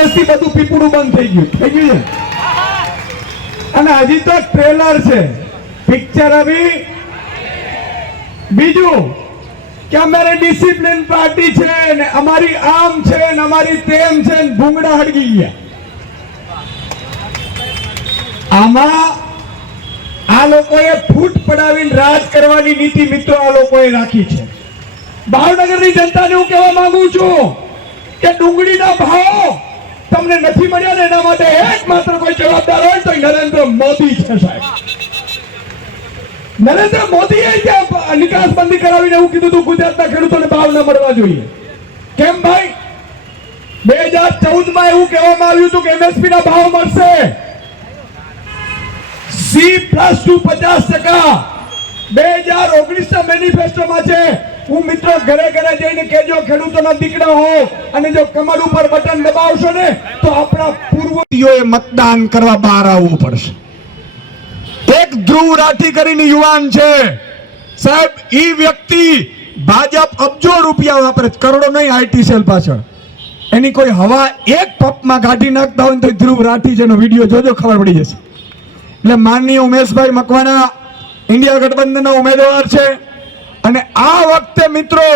દિવસથી બધું પીપળું બંધ થઈ ગયું છે અને હજી તો ટ્રેલર છે, પિક્ચર અભી બીજું કે અમારે ડિસિપ્લિન પાર્ટી છે ને અમારી આમ છે ને અમારી તેમ છે ને ભૂંગળા હળગી ગયા. આમાં આ લોકોએ ફૂટ પડાવીને રાજ કરવાની નીતિ મિત્રો આ લોકોએ રાખી છે. ભાવનગરની જનતાને હું કહેવા માંગુ છું કે ડુંગળીના ભાવ તમને નથી મળ્યા ને એના માટે એકમાત્ર કોઈ જવાબદાર હોય તો નરેન્દ્ર મોદી છે સાહેબ. નરેન્દ્ર મોદીએ ત્યાં નિકાસબંધી કરાવીને એવું કીધું હતું ગુજરાતના ખેડૂતોને ભાવ ન મળવા જોઈએ. કેમ ભાઈ? 2014 માં એવું કહેવામાં આવ્યું હતું કે એમએસપી ના ભાવ મળશે. C+2 50%. 2019 ના મેનિફેસ્ટોમાં છે. હું મિત્રો ઘરે ઘરે જઈને કહેજો ખેડૂતોના દીકરા હો અને જો કમર ઉપર બટન દબાવશો ને તો આપણા પૂર્વજોએ મતદાન કરવા બહાર આવવું પડશે. એક ધ્રુવ રાઠી કરીને યુવાન છે સાહેબ, ઈ વ્યક્તિ ભાજપ અબજો રૂપિયા વાપરે, કરોડો નહીં, આઈટી સેલ પાછળ. એની કોઈ હવા એક પપમાં કાઢી નાખતા હોય તો ધ્રુવ રાઠી છે, એનો વિડીયો જોજો ખબર પડી જશે. એટલે માનનીય ઉમેશભાઈ મકવાણા ઇન્ડિયા ગઠબંધનના ઉમેદવાર છે અને આ વખતે મિત્રો